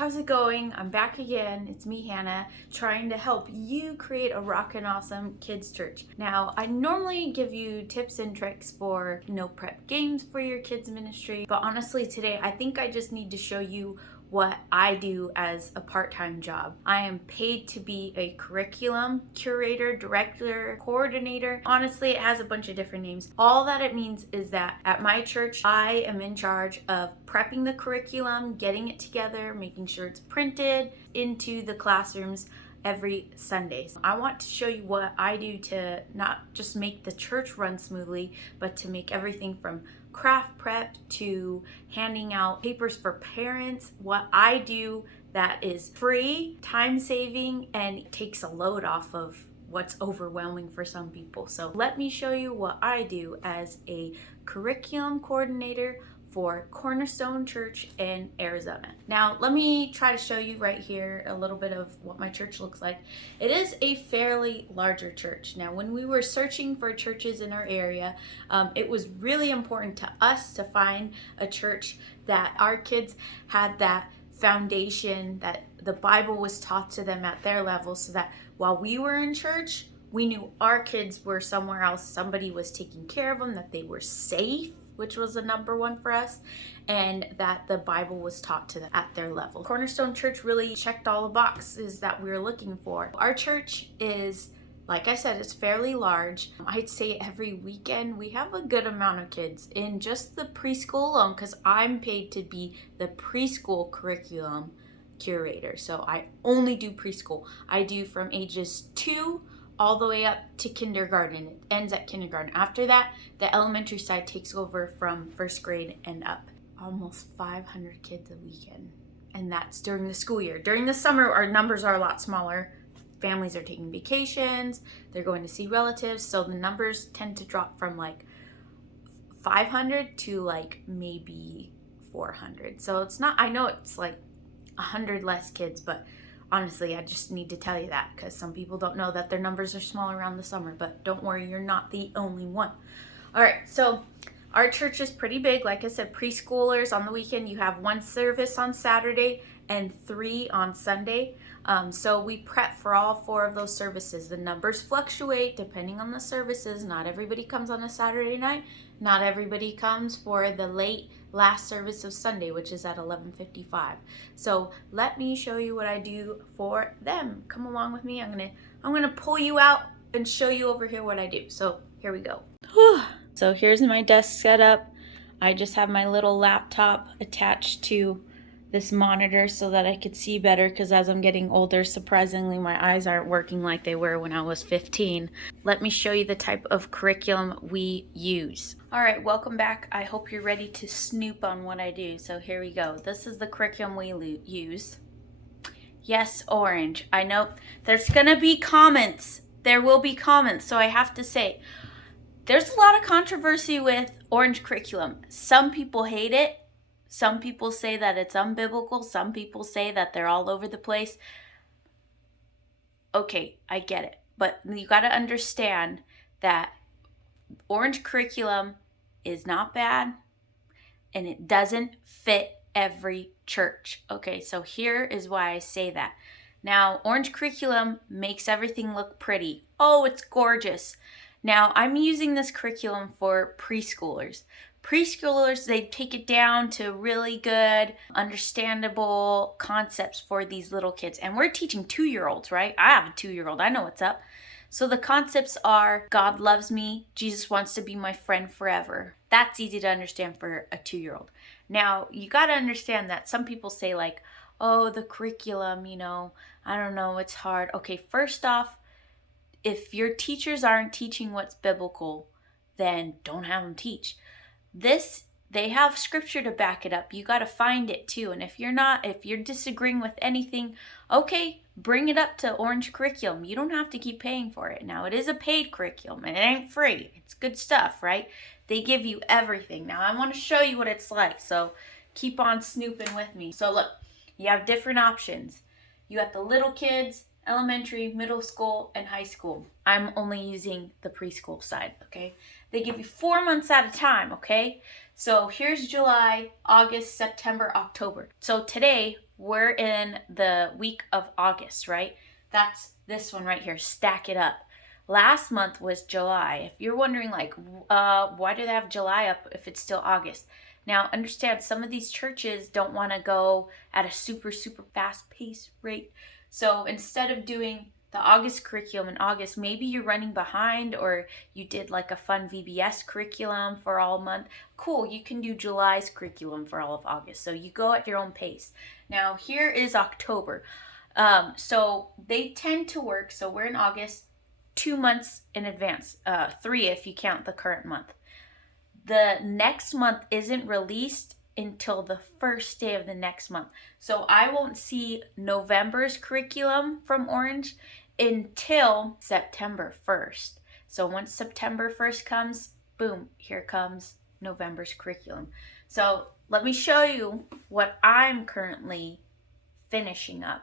how's it going? I'm back again. It's me, Hannah, trying to help you create a rockin' awesome kids church. Now, I normally give you tips and tricks for no prep games for your kids ministry, but honestly today I think I just need to show you what I do as a part-time job. I am paid to be a curriculum curator, director, coordinator. Honestly, it has a bunch of different names. All that it means is that at my church, I am in charge of prepping the curriculum, getting it together, making sure it's printed into the classrooms every Sunday. So I want to show you what I do to not just make the church run smoothly, but to make everything from craft prep to handing out papers for parents, what I do that is free, time saving, and takes a load off of what's overwhelming for some people. So let me show you what I do as a curriculum coordinator for Cornerstone Church in Arizona. Now, let me try to show you right here a little bit of what my church looks like. It is a fairly larger church. Now, when we were searching for churches in our area, it was really important to us to find a church that our kids had that foundation, that the Bible was taught to them at their level, so that while we were in church, we knew our kids were somewhere else. Somebody was taking care of them, that they were safe, which was the number one for us, and that the Bible was taught to them at their level. Cornerstone Church really checked all the boxes that we were looking for. Our church is, like I said, it's fairly large. I'd say every weekend we have a good amount of kids in just the preschool alone, because I'm paid to be the preschool curriculum curator. So I only do preschool. I do from ages 2 all the way up to kindergarten. It ends at kindergarten. After that, the elementary side takes over from first grade and up. Almost 500 kids a weekend. And that's during the school year. During the summer, our numbers are a lot smaller. Families are taking vacations. They're going to see relatives. So the numbers tend to drop from like 500 to like maybe 400. So it's not, I know it's like 100 less kids, but honestly, I just need to tell you that because some people don't know that their numbers are small around the summer, but don't worry, you're not the only one. All right, so our church is pretty big. Like I said, preschoolers on the weekend, you have 1 service on Saturday and 3 on Sunday. So we prep for all 4 of those services. The numbers fluctuate depending on the services. Not everybody comes on a Saturday night. Not everybody comes for the last service of Sunday, which is at 11:55. So let me show you what I do for them. Come along with me. I'm gonna pull you out and show you over here what I do. So here we go. So here's my desk setup. I just have my little laptop attached to this monitor so that I could see better, because as I'm getting older, surprisingly, my eyes aren't working like they were when I was 15. Let me show you the type of curriculum we use. All right, welcome back. I hope you're ready to snoop on what I do. So here we go. This is the curriculum we use. Yes, Orange. I know there's gonna be comments. There will be comments, so I have to say, there's a lot of controversy with Orange curriculum. Some people hate it. Some people say that it's unbiblical. Some people say that they're all over the place. Okay, I get it. But you got to understand that Orange curriculum is not bad, and it doesn't fit every church. Okay, so here is why I say that. Now, Orange curriculum makes everything look pretty. Oh, it's gorgeous. Now, I'm using this curriculum for preschoolers. Preschoolers, they take it down to really good, understandable concepts for these little kids. And we're teaching 2-year-olds, right? I have a 2-year-old. I know what's up. So the concepts are, God loves me. Jesus wants to be my friend forever. That's easy to understand for a 2-year-old. Now, you got to understand that some people say like, oh, the curriculum, I don't know, it's hard. Okay, first off, if your teachers aren't teaching what's biblical, then don't have them teach. They have scripture to back it up. You got to find it too. And if you're disagreeing with anything, okay, bring it up to Orange curriculum. You don't have to keep paying for it. Now, it is a paid curriculum and it ain't free. It's good stuff, right? They give you everything. Now, I want to show you what it's like. So keep on snooping with me. So look, you have different options. You got the little kids, elementary, middle school, and high school. I'm only using the preschool side, okay? They give you 4 months at a time, okay? So here's July, August, September, October. So today we're in the week of August, right? That's this one right here, Stack It Up. Last month was July. If you're wondering, like, why do they have July up if it's still August? Now, understand, some of these churches don't want to go at a super, super fast pace rate. So instead of doing the August curriculum in August, maybe you're running behind, or you did like a fun VBS curriculum for all month. Cool, you can do July's curriculum for all of August. So you go at your own pace. Now, here is October. So they tend to work, so we're in August, 2 months in advance, 3 if you count the current month. The next month isn't released until the first day of the next month. So I won't see November's curriculum from Orange until September 1st. So once September 1st comes, boom, here comes November's curriculum. So let me show you what I'm currently finishing up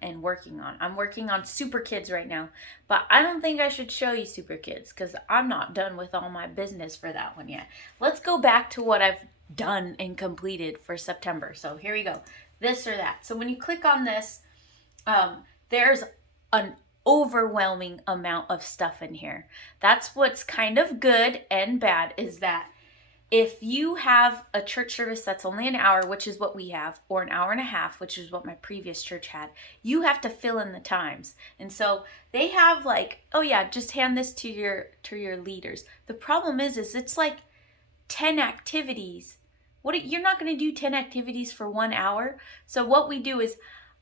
and working on. I'm working on Super Kids right now, but I don't think I should show you Super Kids because I'm not done with all my business for that one yet. Let's go back to what I've done and completed for September. So here we go. This or that. So when you click on this, there's an overwhelming amount of stuff in here. That's what's kind of good and bad, is that if you have a church service that's only an hour, which is what we have, or an hour and a half, which is what my previous church had, you have to fill in the times. And so they have like, oh yeah, just hand this to your leaders. The problem is it's like 10 activities. You're not going to do 10 activities for 1 hour. So what we do is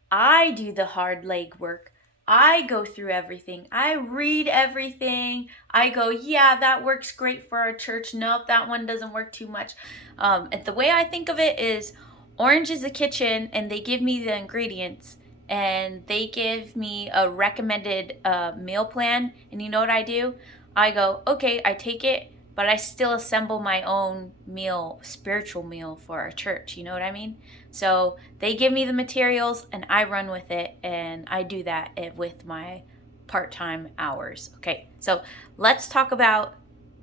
I do the hard leg work. I go through everything. I read everything. I go, yeah, that works great for our church. Nope, that one doesn't work too much. And the way I think of it is Orange is the kitchen, and they give me the ingredients, and they give me a recommended meal plan. And you know what I do? I go, okay, I take it, but I still assemble my own meal, spiritual meal for our church. You know what I mean? So they give me the materials and I run with it, and I do that with my part-time hours. Okay, so let's talk about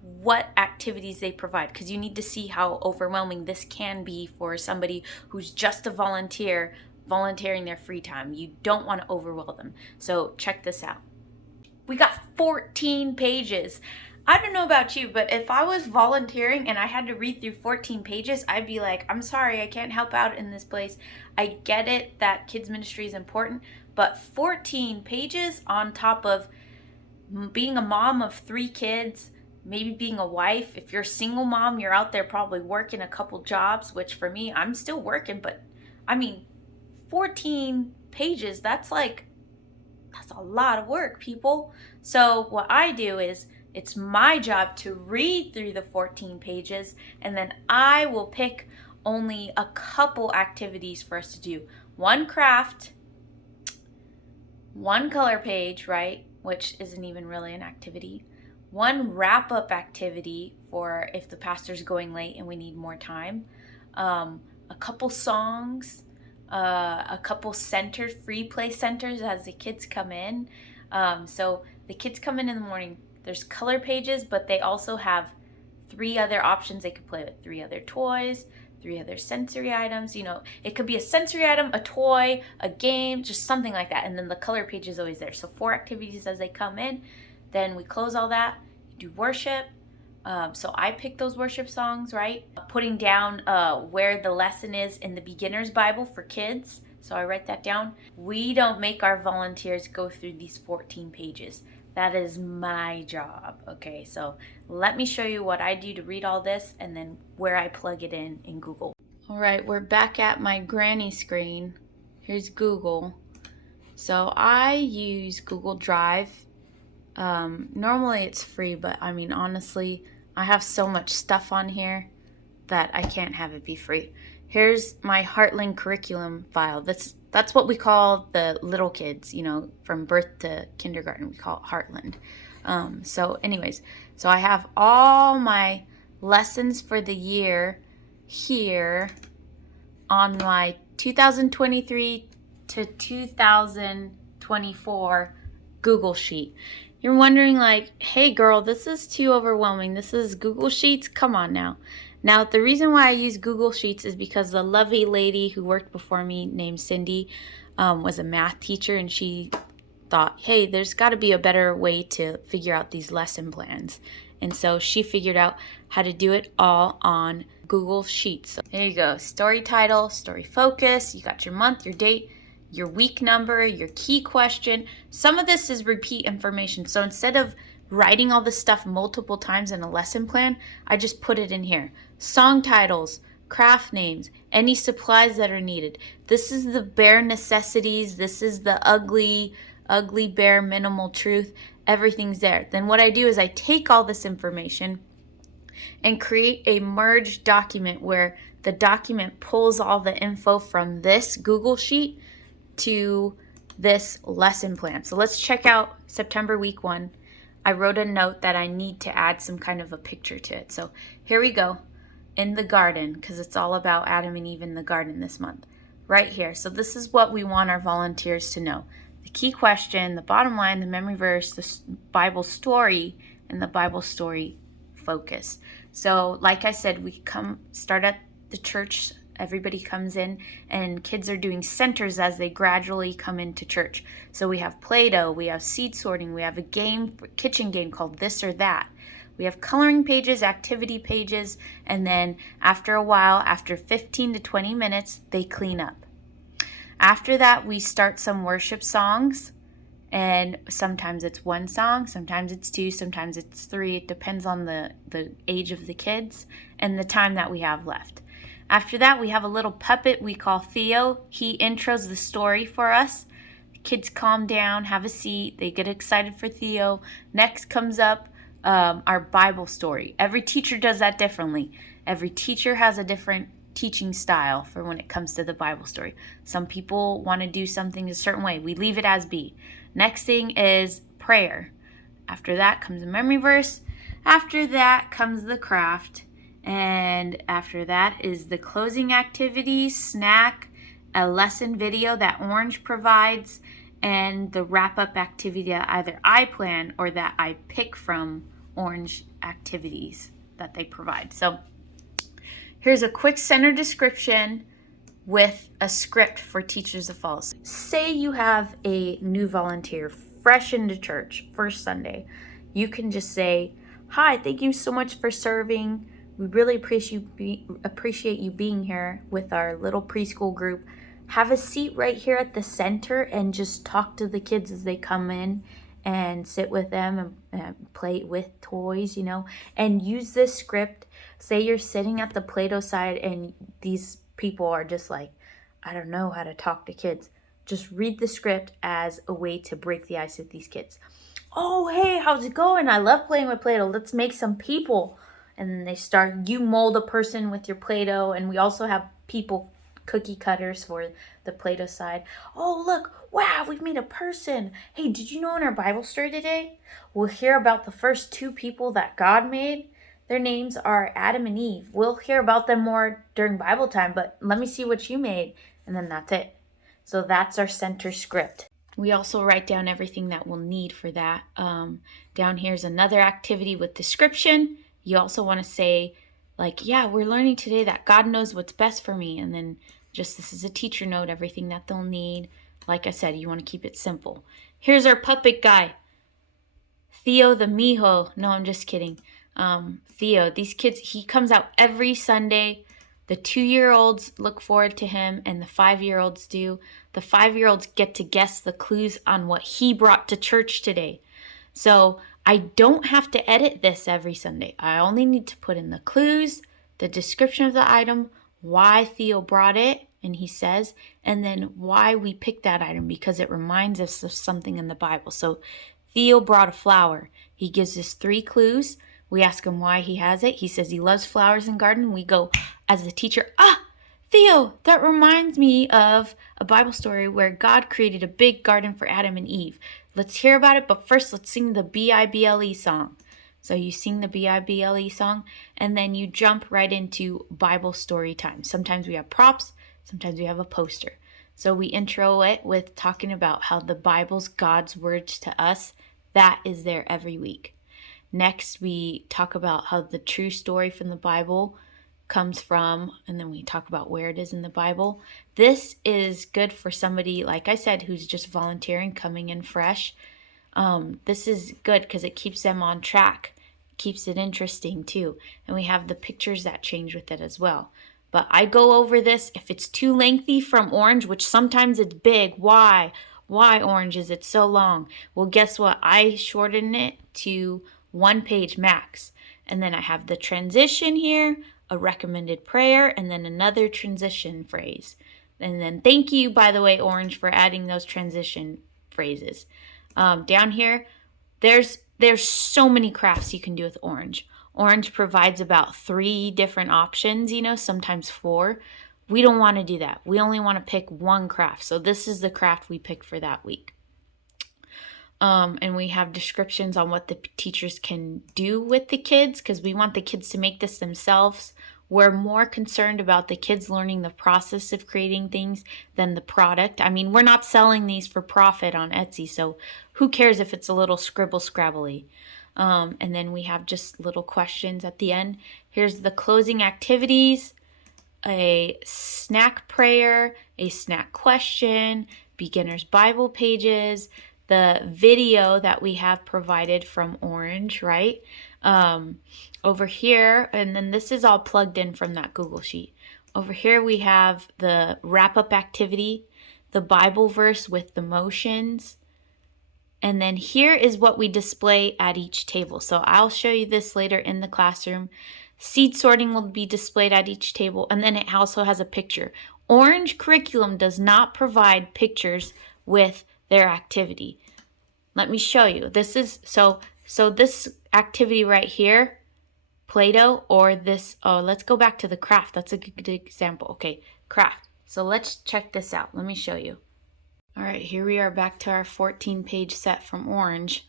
what activities they provide, because you need to see how overwhelming this can be for somebody who's just a volunteer, volunteering their free time. You don't want to overwhelm them. So check this out. We got 14 pages. I don't know about you, but if I was volunteering and I had to read through 14 pages, I'd be like, I'm sorry, I can't help out in this place. I get it that kids ministry is important, but 14 pages on top of being a mom of 3 kids, maybe being a wife. If you're a single mom, you're out there probably working a couple jobs, which for me, I'm still working, but I mean, 14 pages, that's a lot of work, people. So what I do is, it's my job to read through the 14 pages, and then I will pick only a couple activities for us to do. 1 craft, 1 color page, right? Which isn't even really an activity. 1 wrap-up activity for if the pastor's going late and we need more time. A couple songs, a couple free play centers as the kids come in. So the kids come in the morning. There's color pages, but they also have 3 other options they could play with. 3 other toys, 3 other sensory items. You know, it could be a sensory item, a toy, a game, just something like that. And then the color page is always there. So 4 activities as they come in. Then we close all that, do worship. So I pick those worship songs, right? Putting down where the lesson is in the beginner's Bible for kids. So I write that down. We don't make our volunteers go through these 14 pages. That is my job. Okay, so let me show you what I do to read all this and then where I plug it in Google. All right, we're back at my granny screen. Here's Google. So I use Google Drive. Normally it's free, but I mean, honestly, I have so much stuff on here that I can't have it be free. Here's my Heartland curriculum file. That's what we call the little kids, you know, from birth to kindergarten. We call it Heartland. So anyways, so I have all my lessons for the year here on my 2023 to 2024 Google Sheet. You're wondering like, hey girl, this is too overwhelming. This is Google Sheets. Come on now. Now, the reason why I use Google Sheets is because the lovely lady who worked before me named Cindy was a math teacher, and she thought, hey, there's got to be a better way to figure out these lesson plans. And so she figured out how to do it all on Google Sheets. So there you go. Story title, story focus. You got your month, your date, your week number, your key question. Some of this is repeat information. So instead of writing all this stuff multiple times in a lesson plan, I just put it in here. Song titles, craft names, any supplies that are needed. This is the bare necessities. This is the ugly, bare minimal truth. Everything's there. Then what I do is I take all this information and create a merged document where the document pulls all the info from this Google Sheet to this lesson plan. So let's check out September week 1. I wrote a note that I need to add some kind of a picture to it. So here we go. In the garden, because it's all about Adam and Eve in the garden this month. Right here. So this is what we want our volunteers to know. The key question, the bottom line, the memory verse, the Bible story, and the Bible story focus. So like I said, we start at the church. Everybody comes in, and kids are doing centers as they gradually come into church. So we have Play-Doh, we have seed sorting, we have a kitchen game called This or That. We have coloring pages, activity pages, and then after a while, after 15 to 20 minutes, they clean up. After that, we start some worship songs, and sometimes it's one song, sometimes it's two, sometimes it's three. It depends on the age of the kids and the time that we have left. After that, we have a little puppet we call Theo. He intros the story for us. Kids calm down, have a seat. They get excited for Theo. Next comes up our Bible story. Every teacher does that differently. Every teacher has a different teaching style for when it comes to the Bible story. Some people want to do something a certain way. We leave it as be. Next thing is prayer. After that comes a memory verse. After that comes the craft. And after that is the closing activity, snack, a lesson video that Orange provides, and the wrap-up activity that either I plan or that I pick from Orange activities that they provide. So here's a quick center description with a script for teachers to follow. Say you have a new volunteer fresh into church, first Sunday. You can just say, hi, thank you so much for serving. We really appreciate you being here with our little preschool group. Have a seat right here at the center and just talk to the kids as they come in and sit with them and play with toys, and use this script. Say you're sitting at the Play-Doh side and these people are just like, I don't know how to talk to kids. Just read the script as a way to break the ice with these kids. Oh, hey, how's it going? I love playing with Play-Doh. Let's make some people. And then they start, you mold a person with your Play-Doh, and we also have people cookie cutters for the Play-Doh side. Oh, look, wow, we've made a person. Hey, did you know in our Bible story today, we'll hear about the first 2 people that God made? Their names are Adam and Eve. We'll hear about them more during Bible time, but let me see what you made. And then that's it. So that's our center script. We also write down everything that we'll need for that. Down here is another activity with description. You also want to say, like, yeah, we're learning today that God knows what's best for me. And then just this is a teacher note, everything that they'll need. Like I said, you want to keep it simple. Here's our puppet guy, Theo the Mijo. No, I'm just kidding. Theo, these kids, he comes out every Sunday. The 2-year-olds look forward to him, and the 5-year-olds do. The 5-year-olds get to guess the clues on what he brought to church today. So I don't have to edit this every Sunday. I only need to put in the clues, the description of the item, why Theo brought it, and he says, and then why we picked that item, because it reminds us of something in the Bible. So Theo brought a flower. He gives us 3 clues. We ask him why he has it. He says he loves flowers and garden. We go, as the teacher, Theo, that reminds me of a Bible story where God created a big garden for Adam and Eve. Let's hear about it, but first let's sing the B-I-B-L-E song. So you sing the B-I-B-L-E song, and then you jump right into Bible story time. Sometimes we have props, sometimes we have a poster. So we intro it with talking about how the Bible's God's words to us. That is there every week. Next, we talk about how the true story from the Bible comes from, and then we talk about where it is in the Bible. This is good for somebody, like I said, who's just volunteering, coming in fresh. This is good because it keeps them on track, keeps it interesting too. And we have the pictures that change with it as well. But I go over this. If it's too lengthy from Orange, which sometimes it's big, why Orange is it so long? Well, guess what? I shorten it to 1 page max. And then I have the transition here, a recommended prayer, and then another transition phrase. And then thank you, by the way, Orange, for adding those transition phrases. Down here, there's so many crafts you can do with Orange. Orange provides about 3 different options, sometimes 4. We don't want to do that. We only want to pick one craft. So this is the craft we picked for that week. And we have descriptions on what the teachers can do with the kids because we want the kids to make this themselves. We're more concerned about the kids learning the process of creating things than the product. I mean, we're not selling these for profit on Etsy, so who cares if it's a little scrabble-scrabbly. And then we have just little questions at the end. Here's the closing activities, a snack prayer, a snack question, beginner's Bible pages, the video that we have provided from Orange, right? Over here, and then this is all plugged in from that Google Sheet. Over here we have the wrap-up activity, the Bible verse with the motions, and then here is what we display at each table. So I'll show you this later in the classroom. Seed sorting will be displayed at each table, and then it also has a picture. Orange Curriculum does not provide pictures with their activity. Let me show you. This is so this activity right here, Play-Doh, or this, let's go back to the craft. That's a good example. Okay, craft. So let's check this out. Let me show you. All right, here we are back to our 14-page set from Orange.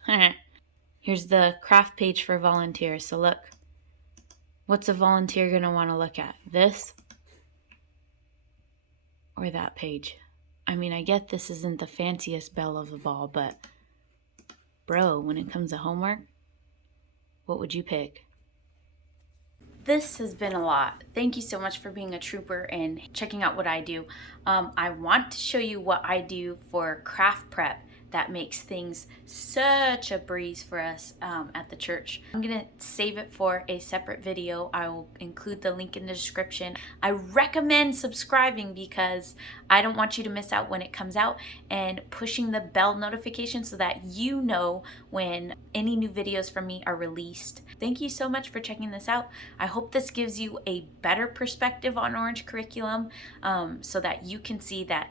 Here's the craft page for volunteers. So look, what's a volunteer going to want to look at? This or that page? I mean, I get this isn't the fanciest belle of the ball, but bro, when it comes to homework, what would you pick? This has been a lot. Thank you so much for being a trooper and checking out what I do. I want to show you what I do for craft prep that makes things such a breeze for us at the church. I'm gonna save it for a separate video. I will include the link in the description. I recommend subscribing because I don't want you to miss out when it comes out, and pushing the bell notification so that you know when any new videos from me are released. Thank you so much for checking this out. I hope this gives you a better perspective on Orange Curriculum so that you can see that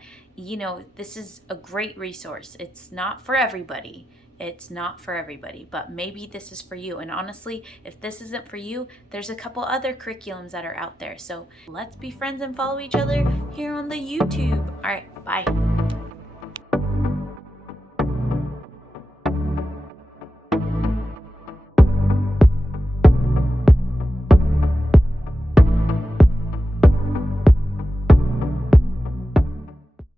this is a great resource. It's not for everybody. It's not for everybody, but maybe this is for you. And honestly, if this isn't for you, there's a couple other curriculums that are out there. So let's be friends and follow each other here on the YouTube. All right, bye.